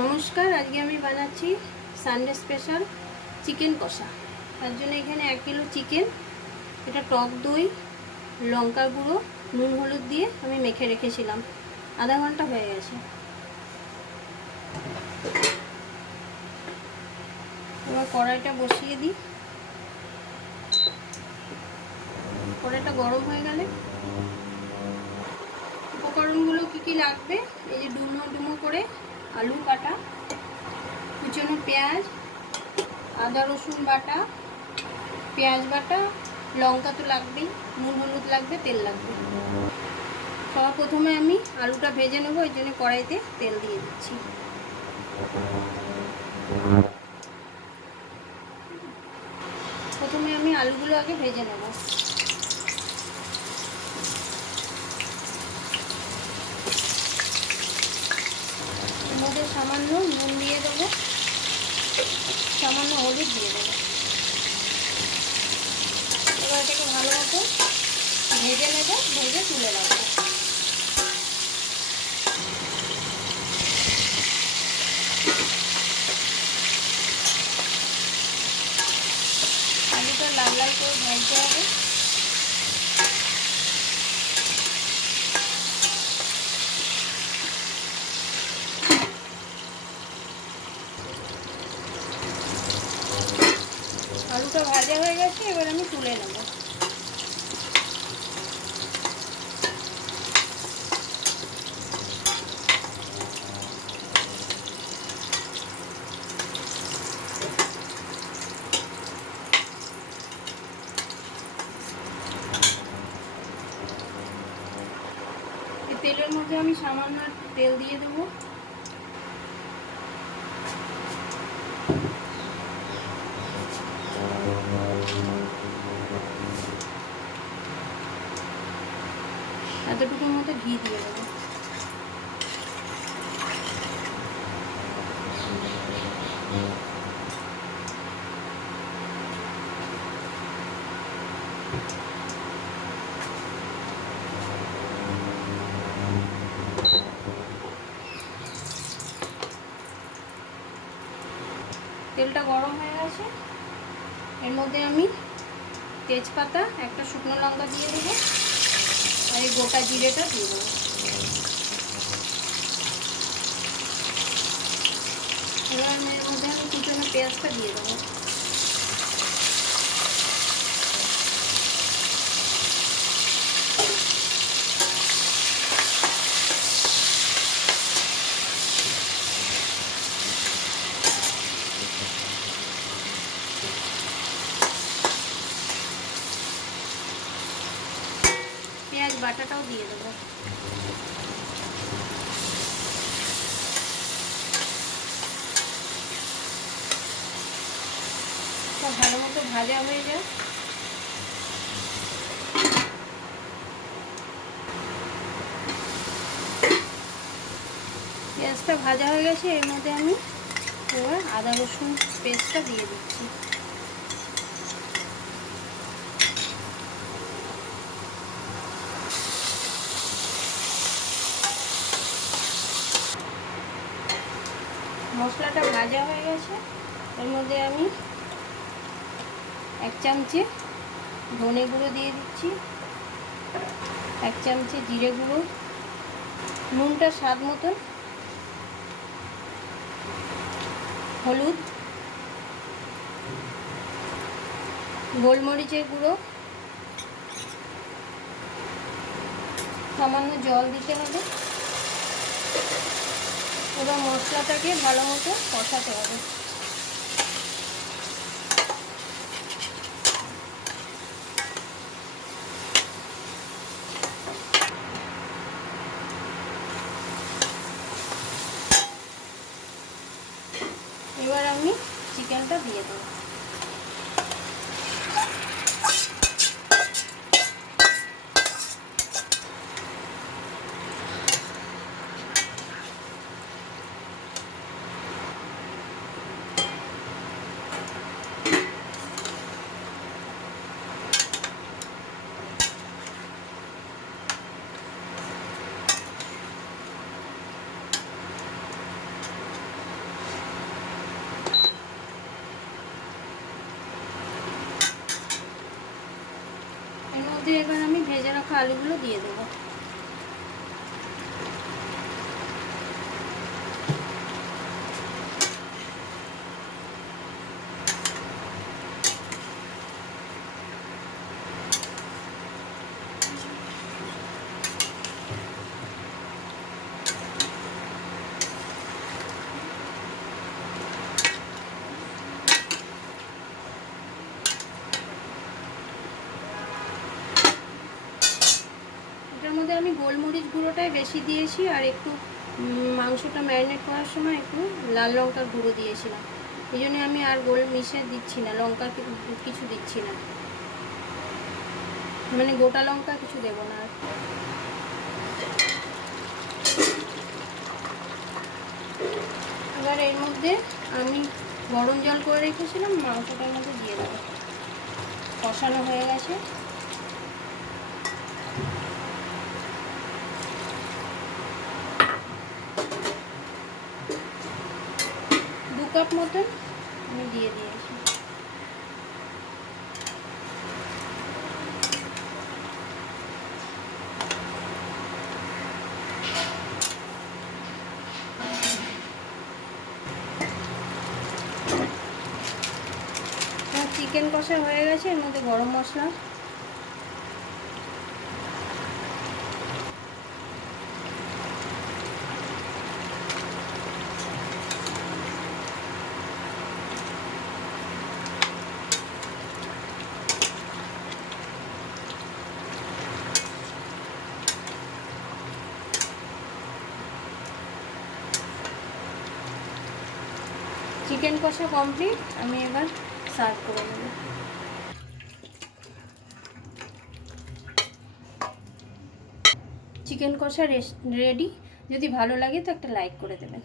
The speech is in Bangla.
নমস্কার, আজকে আমি বানাচ্ছি সানডে স্পেশাল চিকেন কষা। তার জন্য এখানে 1 কিলো চিকেন, এটা টক দই, লঙ্কা গুঁড়ো, নুন হলুদ দিয়ে আমি মেখে রেখেছিলাম। আধা ঘন্টা হয়ে গেছে। এবার কড়াইটা বসিয়ে দিই। কড়াইটা গরম হয়ে গেলে উপকরণগুলো কী লাগবে, এই যে ডুমো ডুমো করে আলু কাটা, কুচনো পেঁয়াজ, আদা রসুন বাটা, পেঁয়াজ বাটা, লঙ্কা তো লাগবেই, নুন হলুদ লাগবে, তেল লাগবে। সবার প্রথমে আমি আলুটা ভেজে নেবো, এই জন্য কড়াইতে তেল দিয়ে দিচ্ছি। প্রথমে আমি আলুগুলো আগে ভেজে নেব। এর মধ্যে সামান্য নুন দিয়ে দেবো, সামান্য হলুদ দিয়ে দেবো। এবার এটাকে ভালো মতো ভেজে নেব, ভেজে তুলে রাখবো। আলুটা লাল লাল করে ভাজতে হবে। আলুটা ভাজা হয়ে গেছে, এবার আমি তুলে নেব। তেলের মধ্যে আমি সামান্য একটু তেল দিয়ে দেবো। এতটুকুর মতো ঘি দিয়ে দেবো। তেলটা গরম হয়ে গেছে, এর মধ্যে আমি তেজপাতা, একটা শুকনো লঙ্কা দিয়ে দেবো, আর এই গোটা জিরেটা দিয়ে দেবো। এবার এর মধ্যে আমি কুচনো পেঁয়াজটা দিয়ে দেবো। পেঁয়াজ বাটাটাও দিয়ে দেবো। ভালো মতো ভাজা হয়ে যায়। পেঁয়াজটা ভাজা হয়ে গেছে, এর মধ্যে আমি এবার আদা রসুন পেস্টটা দিয়ে দিচ্ছি। মশলাটা ভাজা হয়ে গেছে, এর মধ্যে আমি 1 চামচে ধনে গুঁড়ো দিয়ে দিচ্ছি, 1 চামচে জিরে গুঁড়ো, নুনটা স্বাদ মতন, হলুদ, গোলমরিচের গুঁড়ো, সামান্য জল দিতে হবে। এবার মশলাটাকে ভালো মতো কষাতে হবে। এবার আমি চিকেনটা দিয়ে দেবো। আলুগুলো দিয়ে দেবো। এটার মধ্যে আমি গোলমরিচ গুঁড়োটাই বেশি দিয়েছি, আর একটু মাংসটা ম্যারিনেট করার সময় একটু লাল লঙ্কার গুঁড়ো দিয়েছিলাম। এই জন্য আমি আর গোল মিশে দিচ্ছি না, লঙ্কা কিছু দিচ্ছি না, মানে গোটা লঙ্কা কিছু দেবো না। এবার এর মধ্যে আমি গরম জল করে রেখেছিলাম, মাংসটার মধ্যে দিয়ে দেবো। কষানো হয়ে গেছে। দু কাপ মতন আমি দিয়ে দিয়েছি। চিকেন কষা হয়ে গেছে, এর মধ্যে গরম মশলা, চিকেন কষা কমপ্লিট। আমি এবার সার্ভ করে নেব। চিকেন কষা রেডি। যদি ভালো লাগে তো একটা লাইক করে দেবেন।